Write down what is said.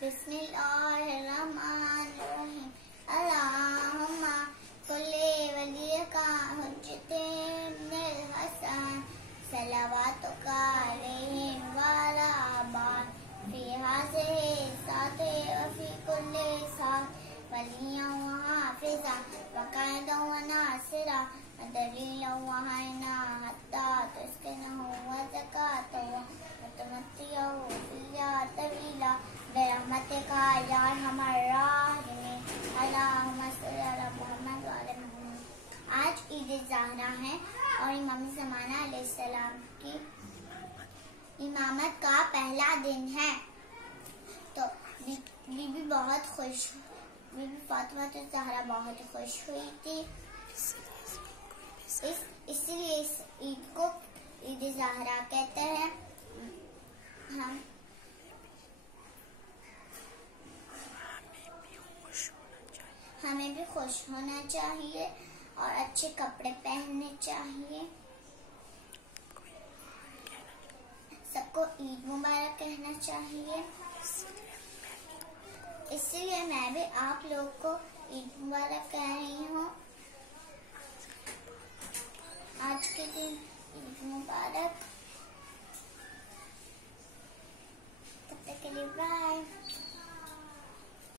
बिस्मिल्लाहिर्रहमानिर्रहीम। अल्लाहुम्मा कुल्ली वलियका हुज्जतिल हसन सलावातुका अलैहि वाला आबाद फी हाज़िहि साते व फी कुल्ली सात वलिय्यन व हाफ़िज़ा व क़ाइदन व नासिरा व दलीलन व हाइना हत्ता तुस्किनहु व ज़कातहु व तुमत्तिअहु फ़िहा तवीला बिरहमतिका या अरहमर राहिमीन। अल्लाहुम्मा सल्लि अला मुहम्मद व आले मुहम्मद। आज ईद ज़हरा है और इमाम ज़माना अलैहिस्सलाम की इमामत का पहला दिन है। तो बीबी बहुत खुश, बीबी फातिमा तो ज़हरा बहुत खुश हुई थी, इसलिए इस ईद को ईद ज़हरा कहते हैं। हमें भी खुश होना चाहिए और अच्छे कपड़े पहनने चाहिए। सबको ईद मुबारक कहना चाहिए। इसलिए मैं भी आप लोग को ईद मुबारक कह रही हूँ। आज के दिन ईद मुबारक। तब तक के लिए बाय।